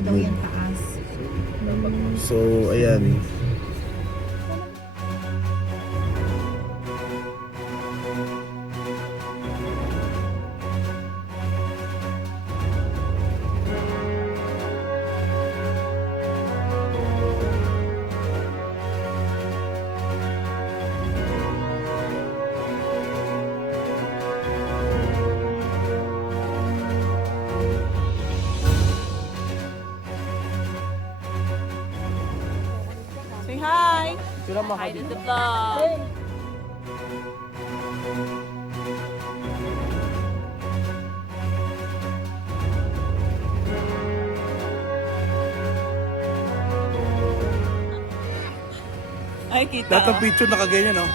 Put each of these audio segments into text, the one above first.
na daw yan taas. So, ayan. Say hi! Hi to the vlog. Ay, kita. Lahat ng picture nakaganyan, no?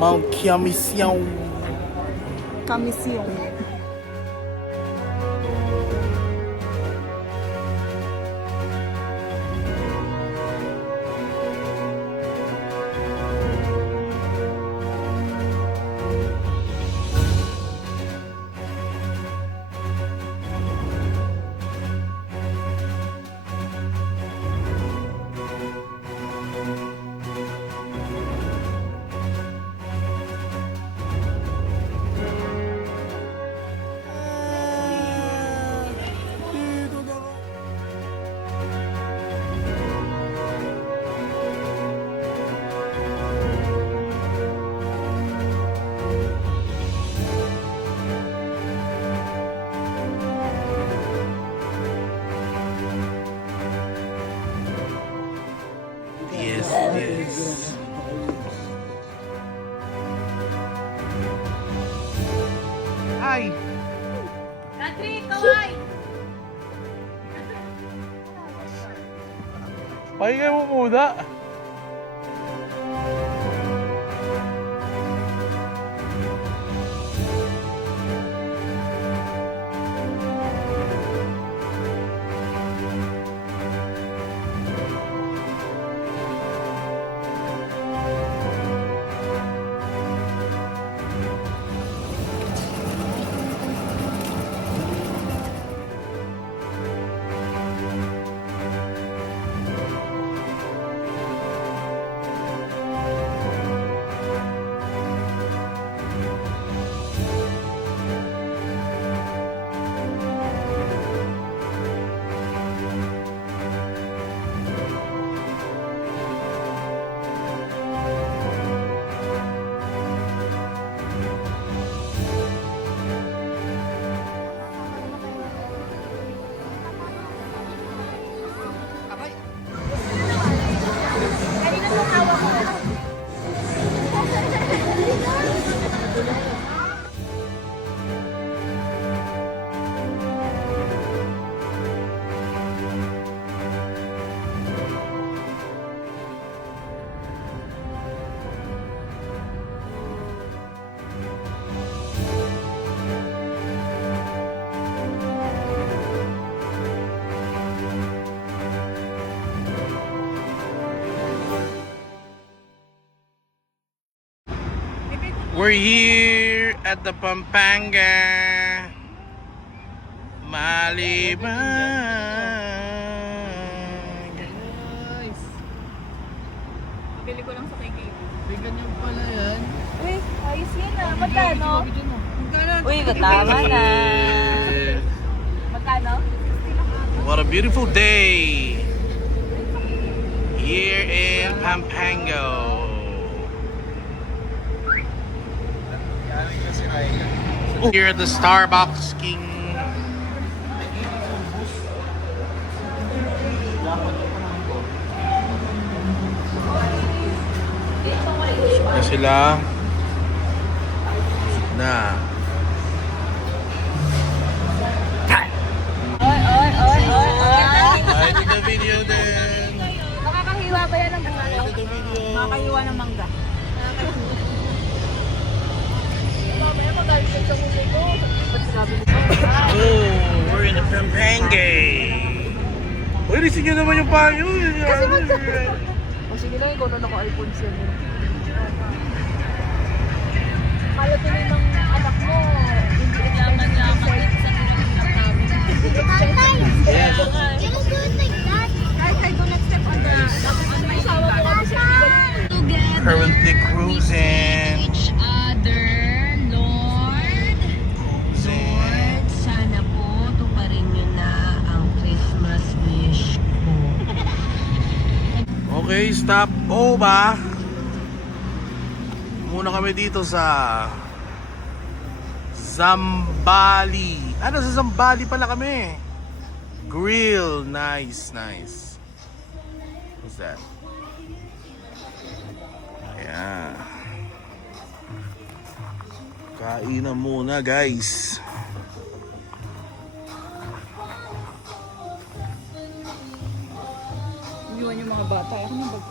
Mount Kiamision. Kamisyon. Yes, yes. Ay! Patrick, kaway! Pahinga mo muna. We're here at the Pampanga Malibang. Bili ko lang sa kay Gabe. Bigan yung pala yan. Uy, ayos yan ah. Magkano? Uy, tama na. Magkano? What a beautiful day here in Pampanga. Here at the Starbucks King. Na sila. Na. Ay, ito video din. Makakahiwa ba yan ng bunga? Ay, ito video. Makakahiwa ng mangga. mamaya magalit ka sa huli ko. Ba't sinabi mo? Oh, we're in the Pampanga. Uy, rising nyo naman yung payo. Kasi O sige lang, ikaw na naka-iPhone 7. Kala tuloy ng anak mo, hindi Yaman-yaman din sa pinag namin. Yes. You don't do it like that. I do not step on the... Dapat may isawa ko kami sa Together Currently cruising. each other, Lord. Lord, sana po tuparin niyo na ang Christmas wish ko. Okay, stop over. Muna kami dito sa Zambali. Ano, sa Zambali pala kami. Grill. Nice, nice. What's that? Ayan. Kainan muna, guys. Iwan yung mga bata. Ako na bag.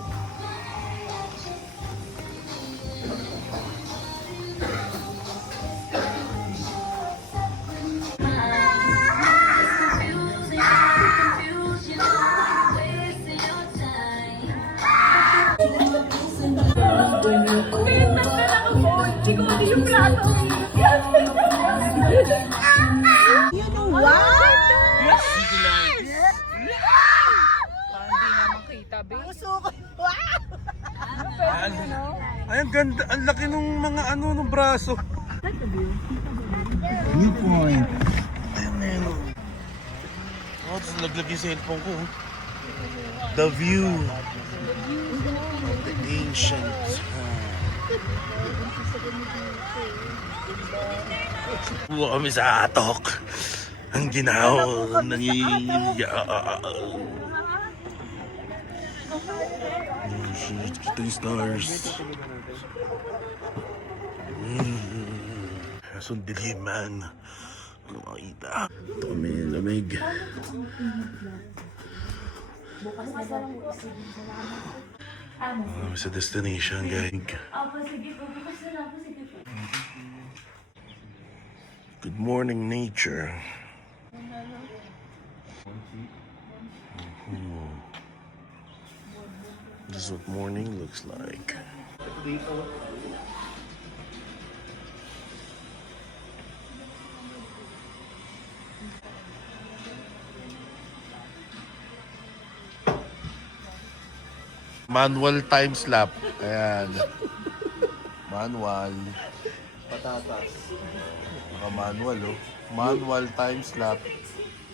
You know what? City lights. Hindi na makita, be. Puso ko. Ay, ang ganda. Ang laki ng mga ano, ng braso. Viewpoint. Ayan na yun. Oh, tapos nalaglag yung cellphone ko. The view of the ancient. Buwa kami sa atok. Ang ginaw. Oh shit, kita yung stars. Kasong diliman. Ano makita? Ito kami, lamig. Sa destination, guys. Good morning, nature. This is what morning looks like. Manual time slap. Ayan. Manual. Patatas. Manual, oh. Manual time slap.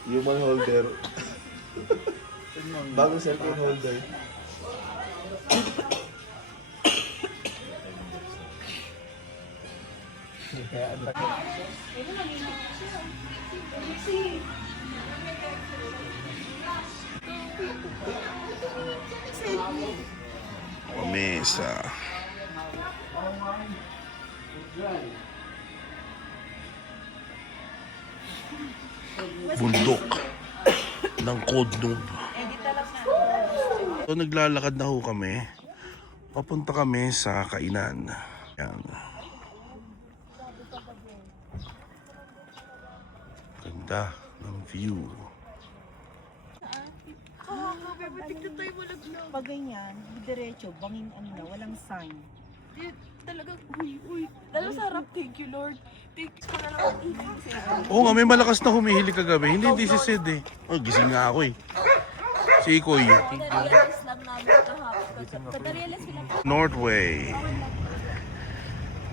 Human holder. Bagong cellphone holder. Mesa. Bundok ng Kodnob. So naglalakad na ho kami. Papunta kami sa kainan. Yan. Ganda ng view. Pag ganyan, diretso, banging ano na, walang sign. Talagang, uy. Lalo sa harap, thank you, Lord. Thank you for naman eating. Oo nga, may malakas na humihili kagabi. Hindi si Sid eh. Oh, gising nga ako eh. Si Ikoy. Realize lang namin kahapon. Kada-realize ko lang. Northway.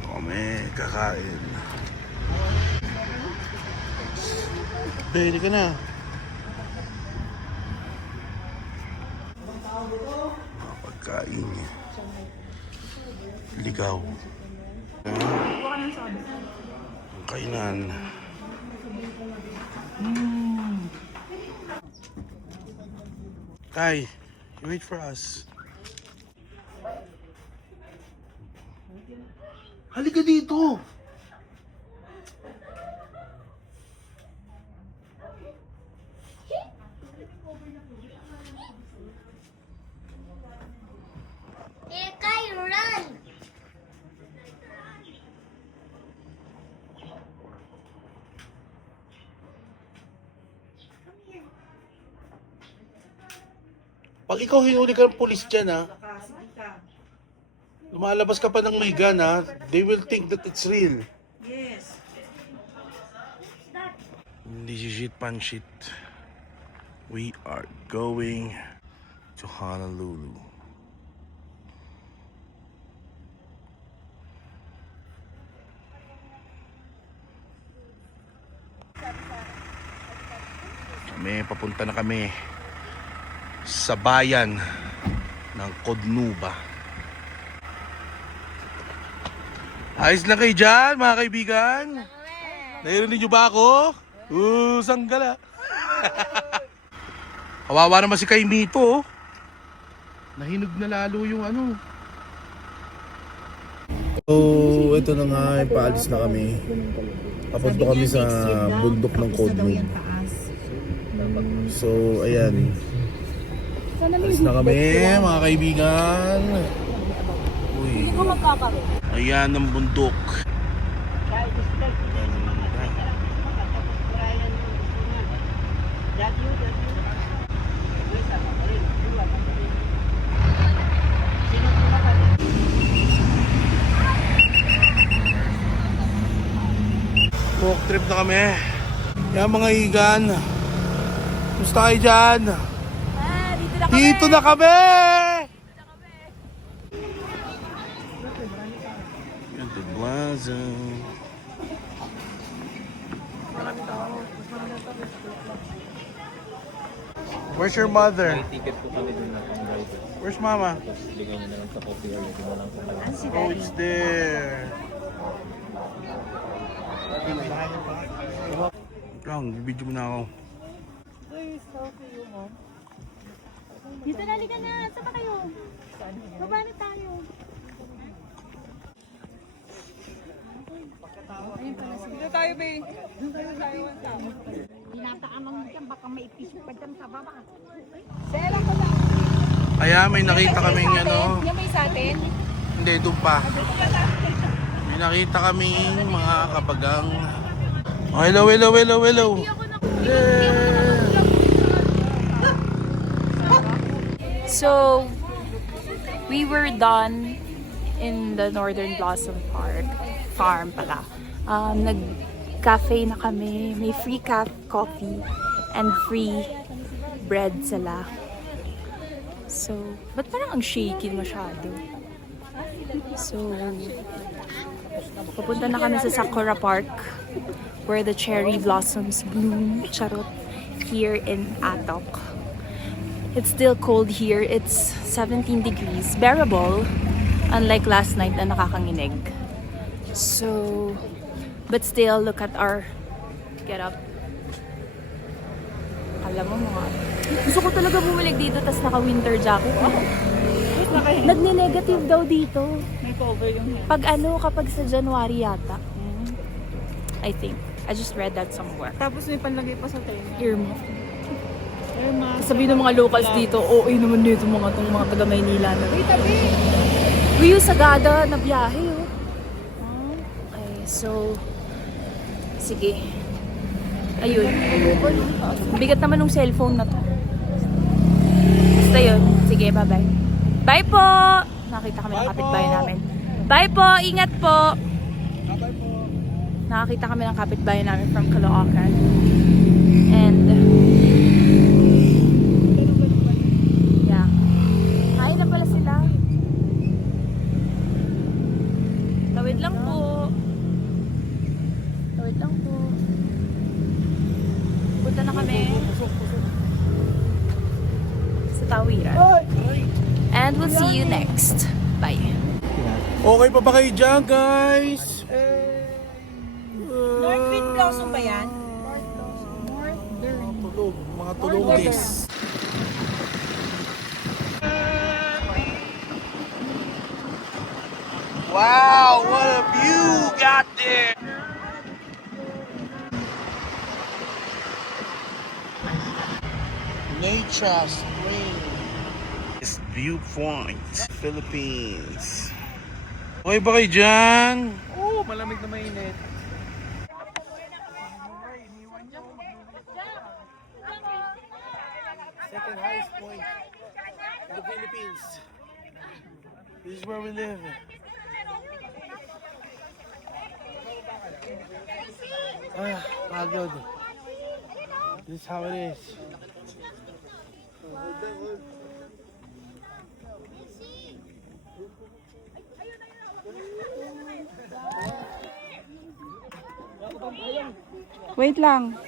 Kami, kakain. Pwede ka na. Mga pagkain. Ligaw. Kainan. Tay, you wait for us. Halika dito. Ekay, run! Pag ikaw hinuli ka ng pulis dyan, ha, lumalabas ka pa ng may gun, ha, they will think that it's real. Yes. Legit panshit. We are going to Honolulu. Papunta na kami sa bayan ng Codnuba. Ayos lang kayo dyan, mga kaibigan. Narinig niyo ba ako? Sanggala. Kawawa naman si Kaimito. Oh. Nahinog na lalo yung ano. So, ito na nga, paalis na kami. Papunta kami sa bundok ng Codnuba. So, ayan. Alis na kami, mga kaibigan. Uy. Ayan ang bundok. Walk trip na kami. Yan mga higan. Gusto kayo dyan? Dito na kami! Ganda Plaza. Where's your mother? May ticket po kami dun na pang driver. Where's mama? Tapos bigay niyo na lang sa coffee or lagyan mo lang po kayo. Oh, it's there. Lang, video mo na ako. Dito na, liga na. Saan ba kayo? Baba na tayo. Dito tayo, babe. Tinataan mo dyan, baka maipisip pa dyan sa baba. Kaya may nakita kaming ano. Yan may sa atin. Hindi, doon pa. May nakita kaming mga kabagang. Oh, hello, hello, hello, hello. So, we were done in the Northern Blossom Park. Farm pala. Nag-cafe na kami. May free coffee and free bread sila. So, ba't parang ang shaky masyado? So, papunta na kami sa Sakura Park where the cherry blossoms bloom. Charot. Here in Atok. It's still cold here. It's 17 degrees. Bearable. Unlike last night na nakakanginig. So, but still, look at our get up. Alam mo mga. Gusto ko talaga bumalik dito tas naka-winter jacket. Nagne-negative daw dito. May cover yung head. Pag ano, kapag sa January yata. I think. I just read that somewhere. Tapos may panlagay pa sa tenga. Earmuff. Sabi ng mga locals dito, OA naman dito mga taga Maynila na. Uy, tabi! Uy, yung Sagada na biyahe, oh. Okay, so, sige. Ayun. Bigat naman ng cellphone na to. Basta yun. Sige, bye-bye. Bye po! Nakita kami ng kapitbahay namin. Bye po! Ingat po! Bye po! Nakakita kami ng kapitbahay namin from Caloocan. And, yeah. Kain na pala sila. Tawid lang po. Tawid lang po. Punta na kami sa Tawiran. And we'll see you next. Bye. Okay pa ba kayo dyan, guys? Northfield Blossom ba yan? Tulog, mga tulogis. Wow, what a view got there! Nature Spring. It's Viewpoint, Philippines. Okay ba kayo dyan? Oo, malamig na mainit. Second highest point. Philippines. This is where we live. Pagod. This is how it is. Wait lang.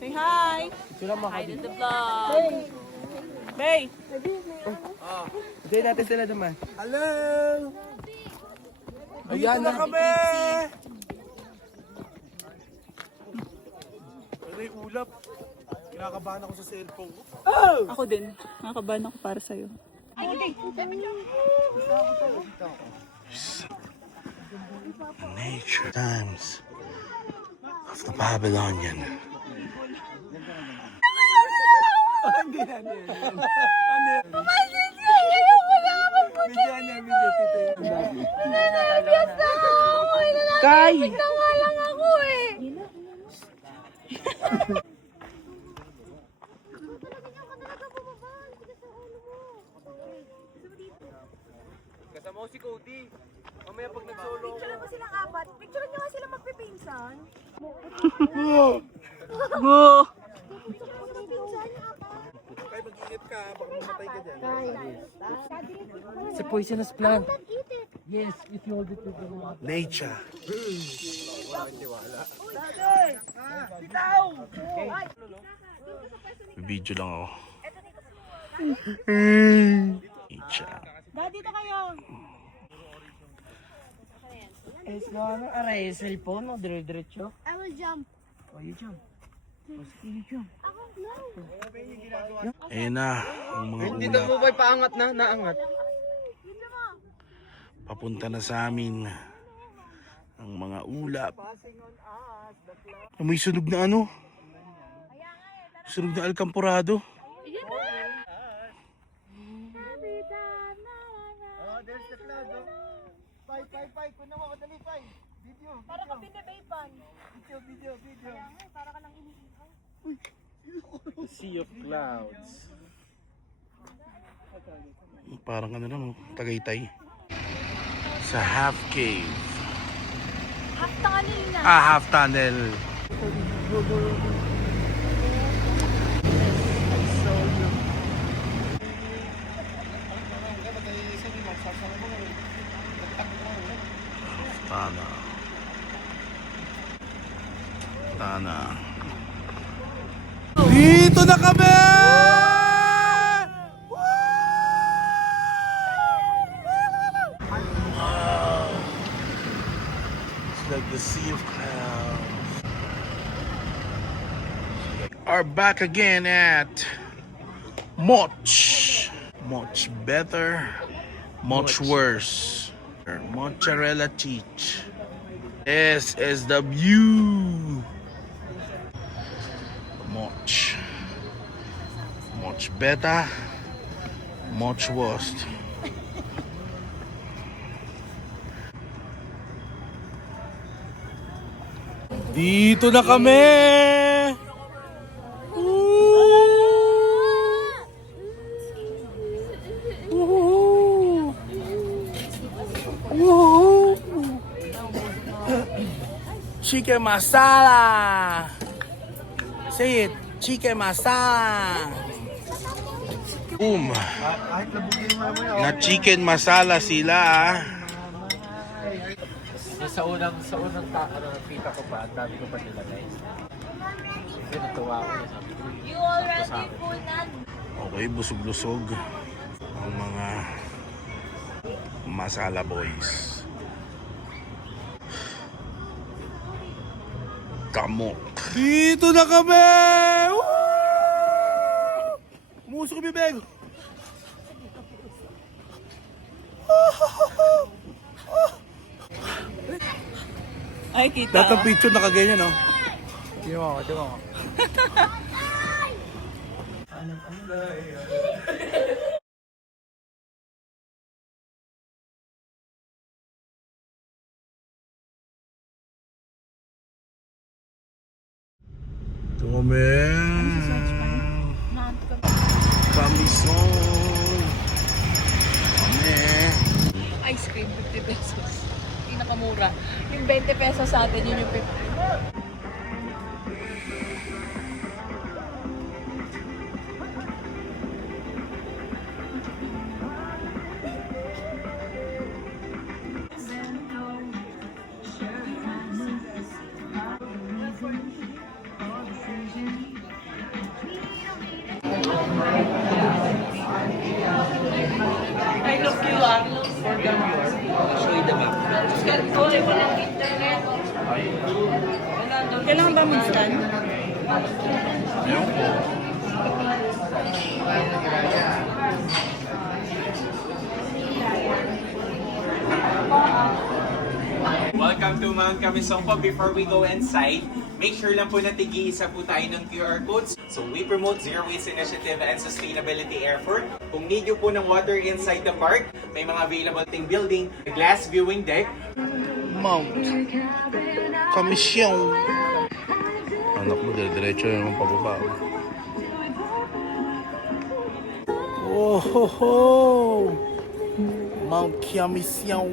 Say hi. Hi to the vlog. Bay. Hindi natin sila naman. Hello! Ayan na kami! Ano yung ulap? Kinakabahan ako sa cellphone ko. Ako din. Nakakabahan ako para sa'yo. Nature times of the Babylonian. Kay! Kasama ko si Cody. Mamaya pag nag-solo ko. Picture mo silang apat. Picture nyo nga sila magpipinsan. Go! Kaya mag-ingat ka, baka mamatay ka dyan. It's a poisonous plant. Yes, if you hold it with the mouth. Nature. Video lang ako. Nature. Dad, dito kayo. Es no, ano, aray, cellphone, no, dire-diretso. I will jump. Oh, you jump. Ako, no. Ayan na, ang mga Dito ulap. mo ba'y paangat na? Naangat. Papunta na sa amin ang mga ulap. May sunog na ano? Sunog na alkamporado. Para ka binibaypan. Video. Kaya nga, para ka lang iniihaw. The sea of clouds. Parang ano lang, Tagaytay. Sa half cave. Half tunnel na. Half tunnel. Tana. Dito na kami! It's like the sea of clouds. Are back again at Much better, much worse. Mozzarella cheese. This is the view. Much better, much worse. Dito na kami! Chicken masala. Say it. Chicken masala. Boom. Na chicken masala sila. Sa unang kita ko pa, ang dami ko pa nilagay. Kasi natuwa ako na sabi ko. You already punan. Okay, busog-lusog ang mga masala boys. Kamok. Dito na kami! Muso ko bibig! Ay, kita. Datang picture nakaganyan, no? Tingnan mo. Ito kami. Kamisong. Kami. Ice cream, 50 pesos. Pinakamura. Yung 20 pesos sa atin, yun yung 50. Kailangan ba mag-stand? Welcome to Mount Camisong po. Before we go inside, make sure lang po na tigi-isa po tayo ng QR codes. So we promote Zero Waste Initiative and Sustainability effort. Kung need nyo po ng water inside the park, may mga available ting building, glass viewing deck. Mount Kamisong. Anak mo, dire-diretso yung pababa. Oh ho ho! Mount Kamisong.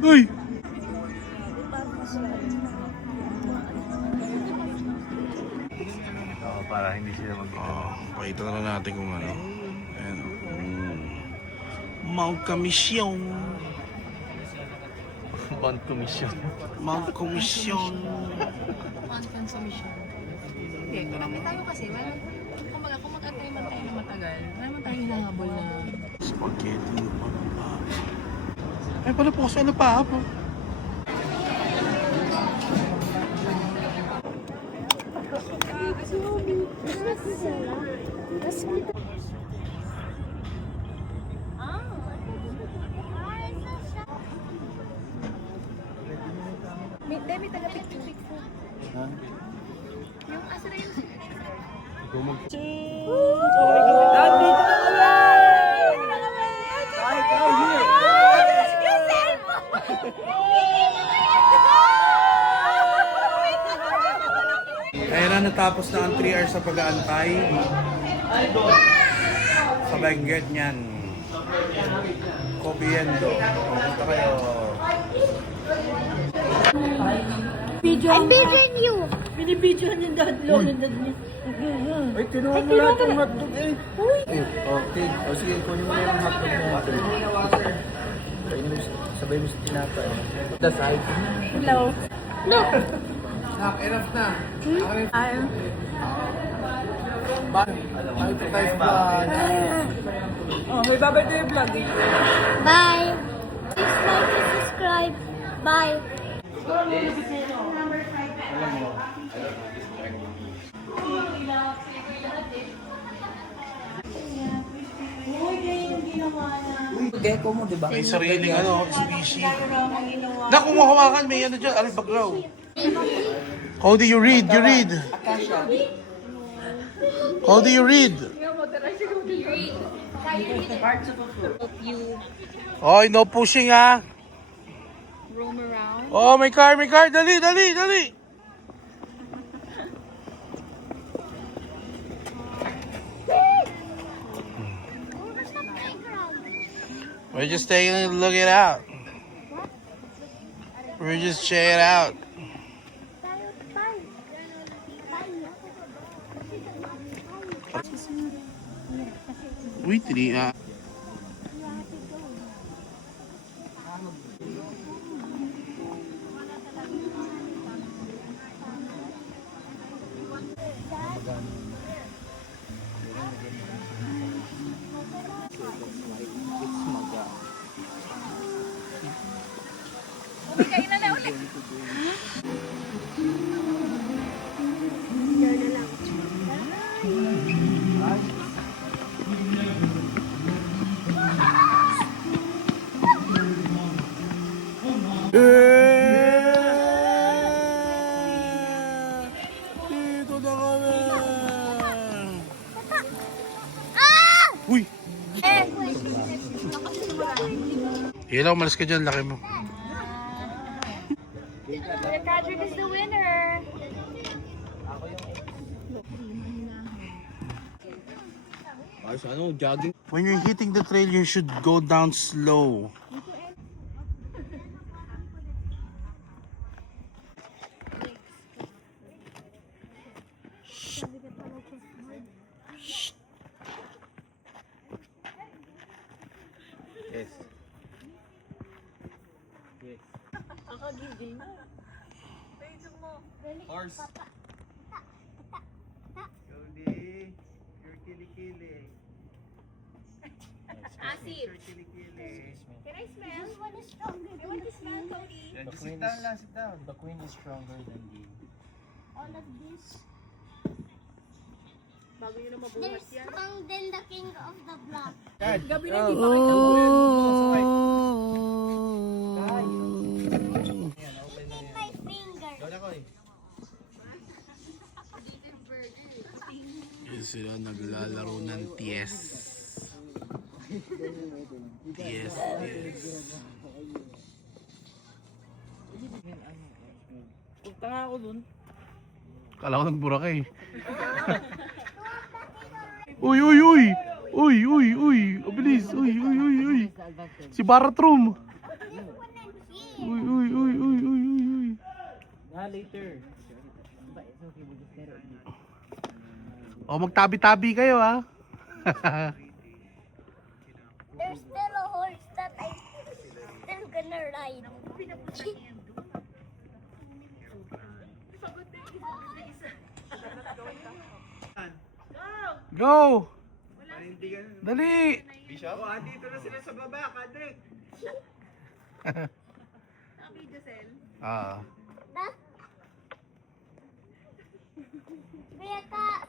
Uy! Para hindi sila pakita na lang natin kung ano. Ayan. Mount Kamisong. Mount Commission. Mount Commission. Mount Consumption. Hindi, marami tayo kasi. Kung mag-antay man tayo na matagal, marami tayong hinahabol na. Spaghetti yung pababa. Ay, pala po kasi ano pa po. May taga-picture. Yung asa na yun. Ayan na, natapos na ang 3 hours sa pag-aantay. Sa Benguet niyan. Copiendo. Pumunta kayo. I'm videoing you. Binibidyohan yung dad, low yung dad niya. Ay, kinuha mo lahat yung hotdog eh. Okay. O sige, kunin mo na yung hotdog mo. Kainin mo, sabay mo sa tinapay. The side. Hello. Look. Nak, enough na. I'm... Advertise ba? Oh, may babay vlog eh. Bye. Please like and subscribe. Bye. Gecko mo, di ba? May sariling ano, species. Na, kung mahawakan, may ano dyan. Alin bagraw. How do you read? You read. How do you read? Oh, no pushing ah. roam around. Oh, may car. Dali. We're just taking a look it out. We're just checking it out. Wait, ah. Dito na kami! Uy! Yellow, malas ka dyan, laki mo. Kuya Patrick is the winner. When you're hitting the trail, you should go down slow. Yes. Horse. Cody, you're kilikili. Acid. You're kilikili. Can I smell? This one is stronger. You want to smell, Cody? Sit down lang, sit down. The queen is stronger than the... All of this. They're strong than the king of the block. My finger. Yan sila naglalaro ng TS. TS. Punta nga ako dun. Kala ko nagburaka eh. Uy, uy, uy! Uy, uy, uy! Abilis! Uy, uy, uy, uy! Si Baratrum! Uy, uy, uy, uy, uy, uy, uy! Later. O, magtabi-tabi kayo ha! There's still a horse that I still gonna ride. Go! Dali! Bishop? Oh, andito na sila sa baba, Kadrik. Ah. Kuya Ka...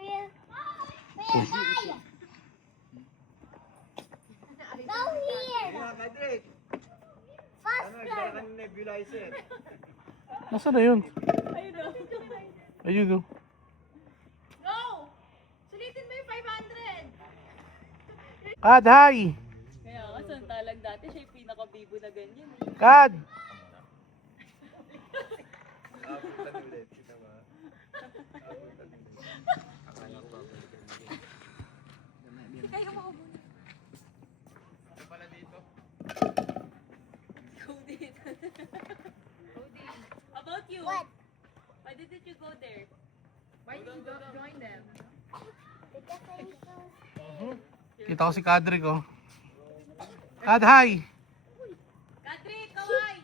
Kuya... Kuya Kai! Go here! Mga Kadrik. Ano, Faster! nagdala ka ng nebulizer. Nasaan na yun? Ayun o. Go! Sulitin mo yung 500. Kad, hi! Kaya nga, santalag dati siya yung pinaka-bibo na ganyan. Kad! Abutan ulit, kita ba? Abutan ulit. Akala ko babalik ka ulit. Hindi kayo makabuna. Ano pala dito? Go dito. About you. What? Why didn't you go there? Why didn't you join them? Because I'm so scared. Kita ko si Kadrik oh. Kad, hi! Patrick, kaway!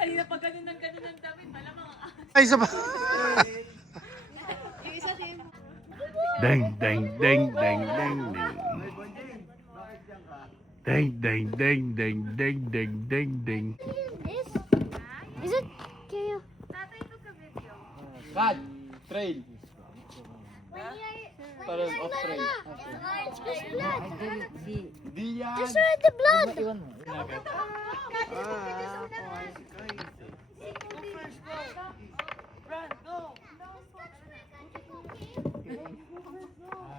Kanina pa ganun ng damit. Malamang Ay, isa pa! yung isa din. Deng, deng, deng, deng, deng, deng. Deng, deng, deng, deng, deng, deng, deng, deng. This? Is it Kuya? Tatay, took a video. Kad! Trail! Parang off-trail. There's blood. Di yan! There's already blood.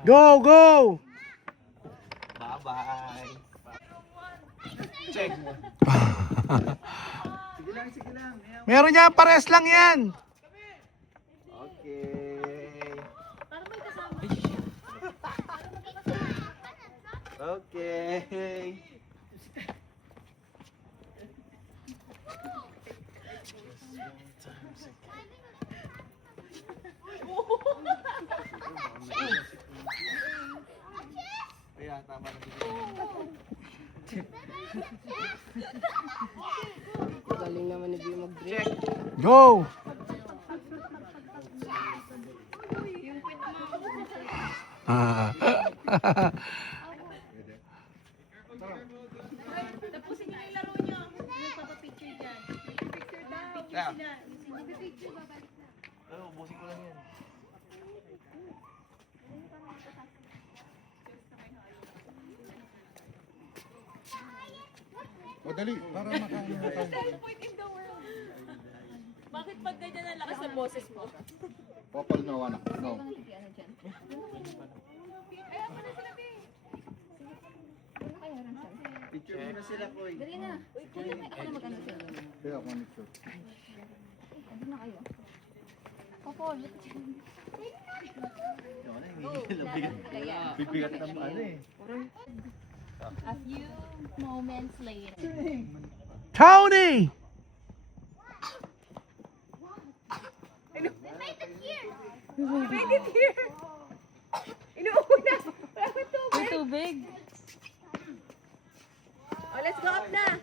Go, go! Bye-bye! Check! Sige lang, sige lang. Meron niya, pares lang yan! Okay. Okay. Kaya tama na dito. Galing naman ni Bio mag-break. Go! Ah. Tapusin niyo yung laro niyo. Nagpapapicture dyan. Picture daw. Yeah. Sila. Picture, babalik na. Ano, ubusin ko lang yan. O dali, para makain mo tayo. Point in the world. Bakit pag ganyan ang lakas ng boses mo? Popol no, anak. No. Picture mo na sila, Koy. Dali na. Kaya ako picture. Bibigat ng ano eh. A few moments later. Tony! May tubig. Oh, let's go up na.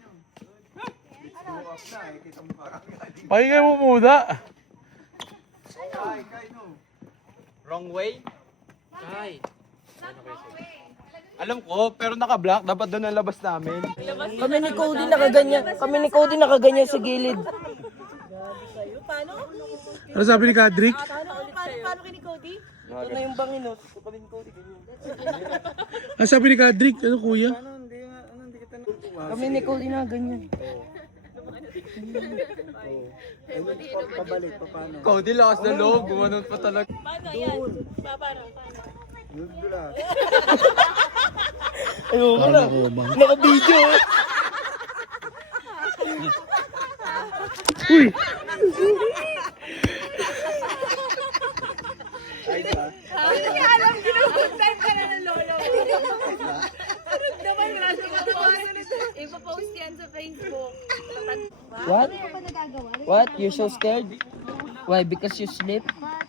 Pakingay mo muna. Wrong way? Ay. Alam ko, pero naka-block. Dapat doon ang labas namin. Kami ni Cody nakaganyan sa gilid. Ano sabi ni Kadrick? Paano kini Cody? Ito na yung bangin, no? Kami ni Cody ganyan. Ano sabi ni Kadrick? Ano kuya? Kami ni Cody na ganyan. Pabalik, paano? Cody, lakas na loob. Gumanon pa talaga. Paano yan? Paano? Ayoko na. Naka-video. Uy! Ipapost yan sa Facebook. What? What? You're so scared? Why? Because you sleep? What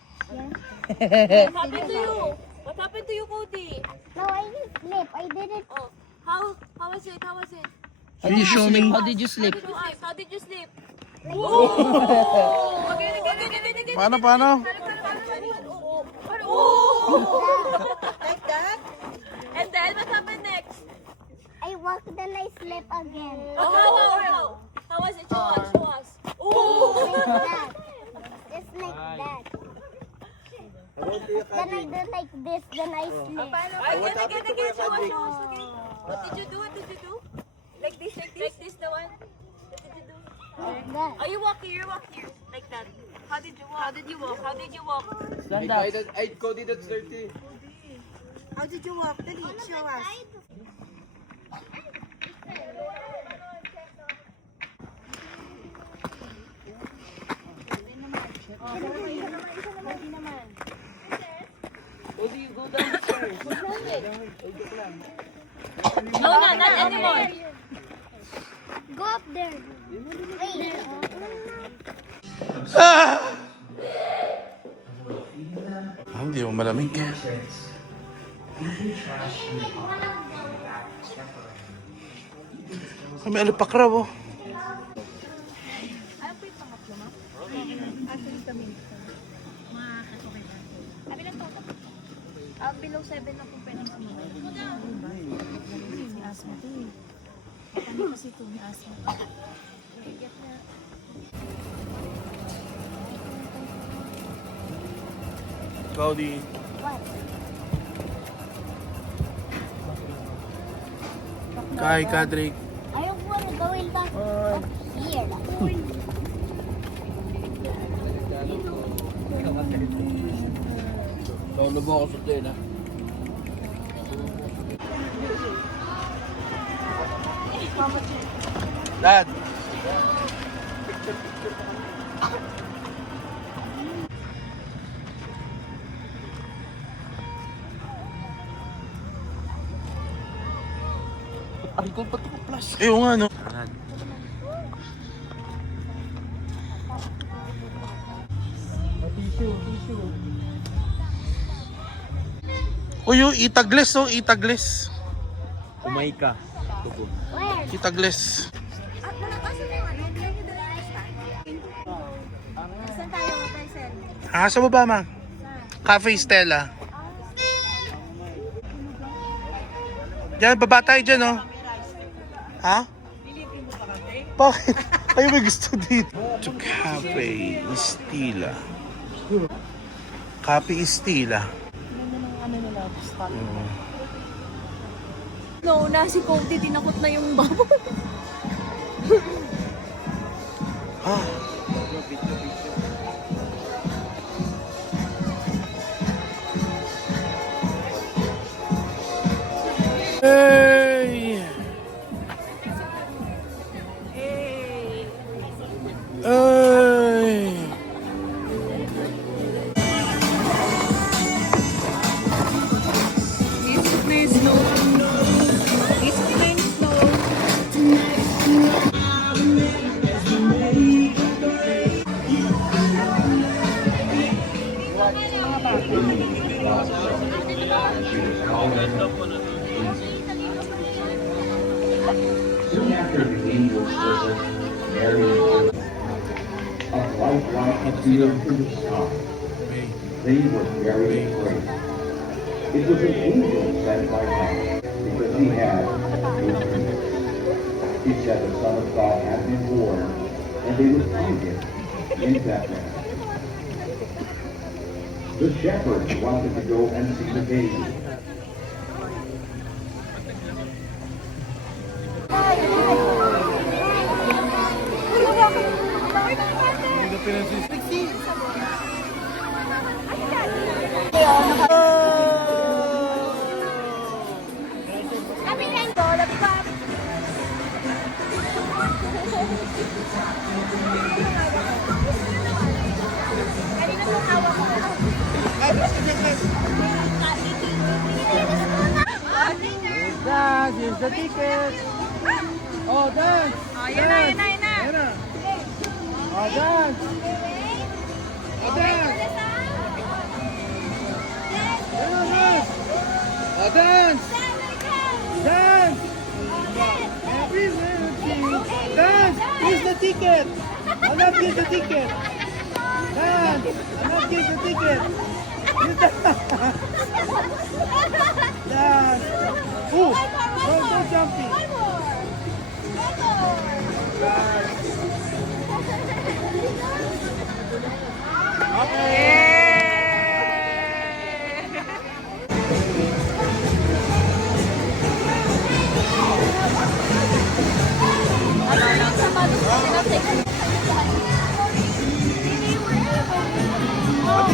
happened to you? What happened to you, Cody? No, I didn't sleep. I didn't. Oh, how was it? How was it? How did you sleep? How did you sleep? How did you sleep? Paano, paano? Like that? And then what happened next? I walked then I slept again. Oh, how was it? Show us. Like that. Just like that. Then I do like this, then I sleep. Again, show us, okay? What did you do? Like this, the one? What did you do? Like that. Oh, you walk here, like that. How did you walk? How did you walk? Stand up. Ay, Cody, that's dirty. How did you walk? Dali, show us. Cody, you go downstairs. No, not anymore. Go up there. Wait. Hindi mo malamig. Kami alipak raw oh. Below 7 na po pwede sa mga. May asma to eh. Ano kasi ito? May asma. Cody. What? Kai, Kadrick. I don't want to go in back up here. Lolo mo ako sa din, ha? Dad. Ay, kung ba't ako plus? Eh, oo nga no. Uy, yung itagles oh, itagles. Umay ka. Where? Itagles. Saan tayo, Tyson? Ah, sa baba, ma. Cafe Stella. Diyan, baba tayo dyan, oh. Ha? Bakit? Ayaw may gusto dito. To Cafe Stella. Cafe Stella. No, na si Cody, tinakot na yung baboy. Ah. Hey! Hey! Isip na yung snow. Isip na yung snow. Soon after the angel's visit, Mary and Joseph, a bright light appeared in the sky. They were very afraid. It was an angel sent by God because he had good news. It said the Son of God had been born, and they would find him in Bethlehem. The shepherds wanted to go and see the baby. Dance, here's the ticket. Oh, dance. Oh, yan na, yan na, yan na. Yan na. Oh, dance. Oh, dance. Yan na, dance. Oh, dance. Dance. Every little thing. Dance. Here's the ticket. I'm not give the ticket. Dance. I'm not give the ticket. You dance. Dance. Ooh. Don't jumping. Ate,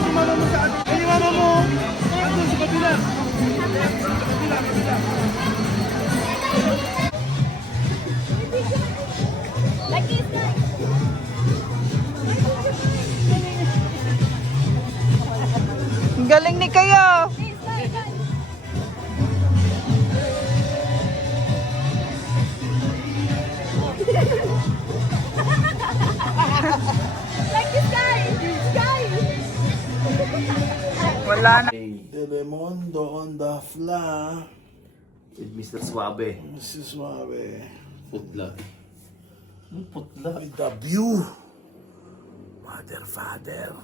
yung mama mo saan? Ay, yung mama mo! Andun sa kabila! Kabila! Like this, guys. Ang galing ni kayo. Like this, guys. Guys. Wala na. Telemundo on the fly. With Mr. Suave. Mrs. Suave. Putla. Putla. With the view. Mother, father.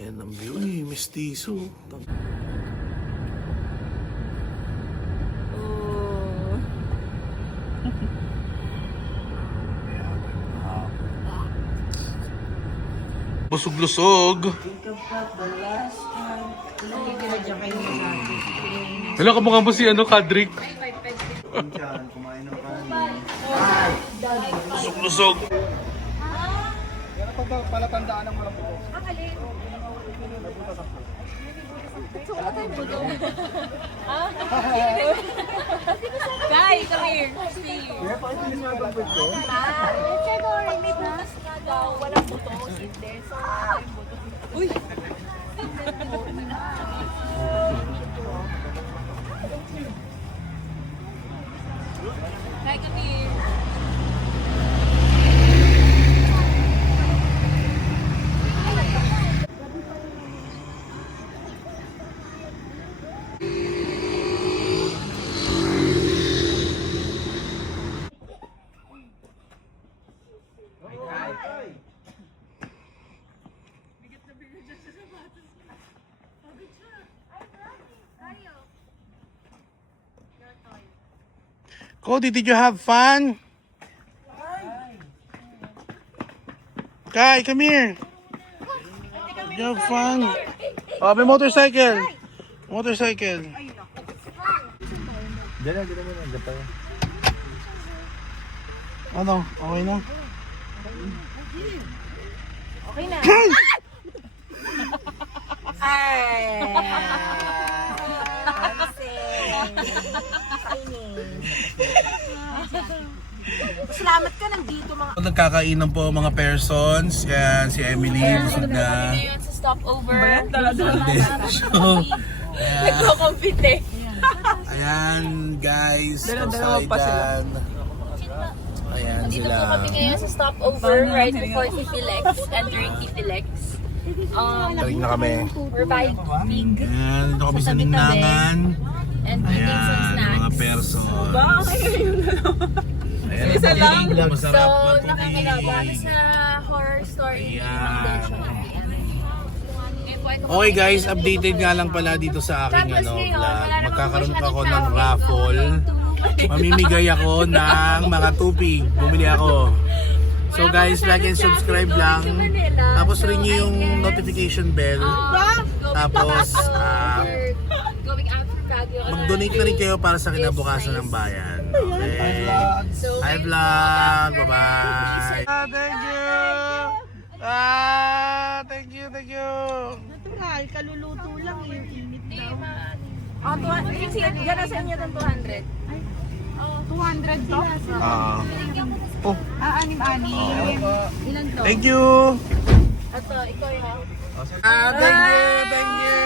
Yan ang view eh, mestizo. Busog-lusog. Wala ka mukha mo si Kadrik. Kumain ng kanin. Busog-lusog. Palatandaan ng mga buko. Guy, come here. Stay here. Kaya pakita niyo sa mga bangkot ko. Walang buto. Hindi. So, walang buto. Uy! Guy, come here. Cody, did you have fun? Kai, come here. Did you have fun? Oh, may motorcycle. Motorcycle. Diyan mo na. Diyan pa yan. Ano? Okay na? Okay na. Ay! Salamat ka nandito mga... Nagkakainan po mga persons. Yan, si Emily, busog na. Ngayon sa stopover. So, Nagko-compete eh. ayan guys, Poseidon. Ayan Dito sila. po kami ngayon sa stopover right before Tipilex, entering Tipilex. Taring na kami. We're buying pig Ayan, dito kami sa Ningnangan. and eating some Ayan, snacks. mga persons. Ayan, isa lang. Masarap So, at nakakalaban sa horror story Ayan. recommendation at the end. Okay guys, updated nga lang pala dito sa aking vlog. Magkakaroon ako ng raffle. Mamimigay ako ng mga tupig. Bumili ako. So guys, like and subscribe lang. Tapos rin nyo yung notification bell. Tapos Going out for Baguio. mag-donate na rin kayo para sa kinabukasan ng bayan. Okay. Hi vlog. Bye-bye. Thank you. Thank you, thank you. Natural, kaluluto lang yung init daw. Oh, 200. Sige, gano'n sa inyo ng 200. 200 to? Anim-anim. Ilan to? Thank you. Ito, ikaw yun. Thank you, thank you.